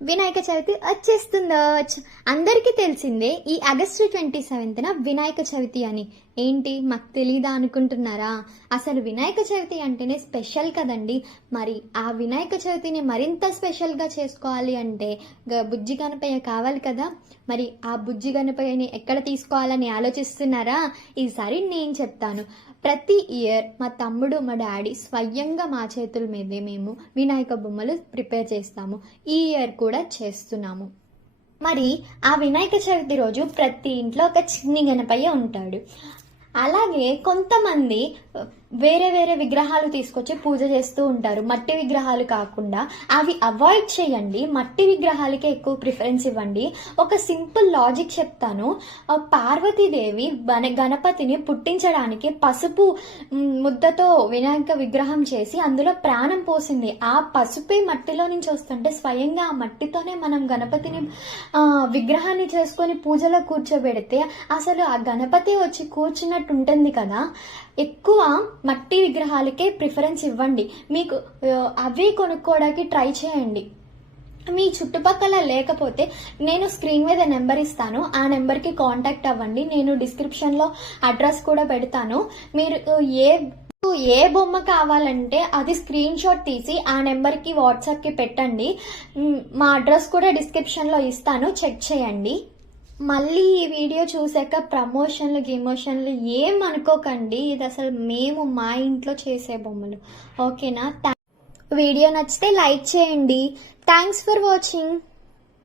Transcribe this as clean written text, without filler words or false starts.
వినాయక చవితి వచ్చేస్తుందో. అందరికీ తెలిసిందే ఈ ఆగస్టు 27న వినాయక చవితి అని. ఏంటి మాకు తెలీదా అనుకుంటున్నారా? అసలు వినాయక చవితి అంటేనే స్పెషల్ కదండి. మరి ఆ వినాయక చవితిని మరింత స్పెషల్గా చేసుకోవాలి అంటే బుజ్జి గణపయ్య కావాలి కదా. మరి ఆ బుజ్జి గణపయ్యని ఎక్కడ తీసుకోవాలని ఆలోచిస్తున్నారా? ఈసారి నేను చెప్తాను. ప్రతి ఇయర్ మా తమ్ముడు మా డాడీ స్వయంగా మా చేతుల మీదే మేము వినాయక బొమ్మలు ప్రిపేర్ చేస్తాము. ఈ ఇయర్ కూడా చేస్తున్నాము. మరి ఆ వినాయక చవితి రోజు ప్రతి ఇంట్లో ఒక చిన్ని గణపయ్య ఉంటాడు. అలాగే కొంతమంది వేరే వేరే విగ్రహాలు తీసుకొచ్చి పూజ చేస్తూ ఉంటారు. మట్టి విగ్రహాలు కాకుండా అవి అవాయిడ్ చేయండి. మట్టి విగ్రహాలకే ఎక్కువ ప్రిఫరెన్స్ ఇవ్వండి. ఒక సింపుల్ లాజిక్ చెప్తాను. పార్వతీదేవి గణపతిని పుట్టించడానికి పసుపు ముద్దతో వినాయక విగ్రహం చేసి అందులో ప్రాణం పోసింది. ఆ పసుపే మట్టిలో నుంచి వస్తుంటే స్వయంగా ఆ మట్టితోనే మనం గణపతిని విగ్రహాన్ని చేసుకొని పూజలో కూర్చోబెడితే అసలు ఆ గణపతి వచ్చి కూర్చున్నట్టు ఉంటుంది కదా. ఎక్కువ మట్టి విగ్రహాలకే ప్రిఫరెన్స్ ఇవ్వండి. మీకు అవి కొనుక్కోవడానికి ట్రై చేయండి. మీ చుట్టుపక్కల లేకపోతే నేను స్క్రీన్ మీద నెంబర్ ఇస్తాను, ఆ నెంబర్కి కాంటాక్ట్ అవ్వండి. నేను డిస్క్రిప్షన్లో అడ్రస్ కూడా పెడతాను. మీరు ఏ బొమ్మ కావాలంటే అది స్క్రీన్ షాట్ తీసి ఆ నెంబర్కి వాట్సాప్కి పెట్టండి. మా అడ్రస్ కూడా డిస్క్రిప్షన్లో ఇస్తాను, చెక్ చేయండి. మళ్ళీ ఈ వీడియో చూసాక ప్రమోషన్లు గిమోషన్లు ఏం అనుకోకండి. ఇది అసలు మేము మా ఇంట్లో చేసే బొమ్మలు, ఓకేనా? వీడియో నచ్చితే లైక్ చేయండి. Thanks for watching.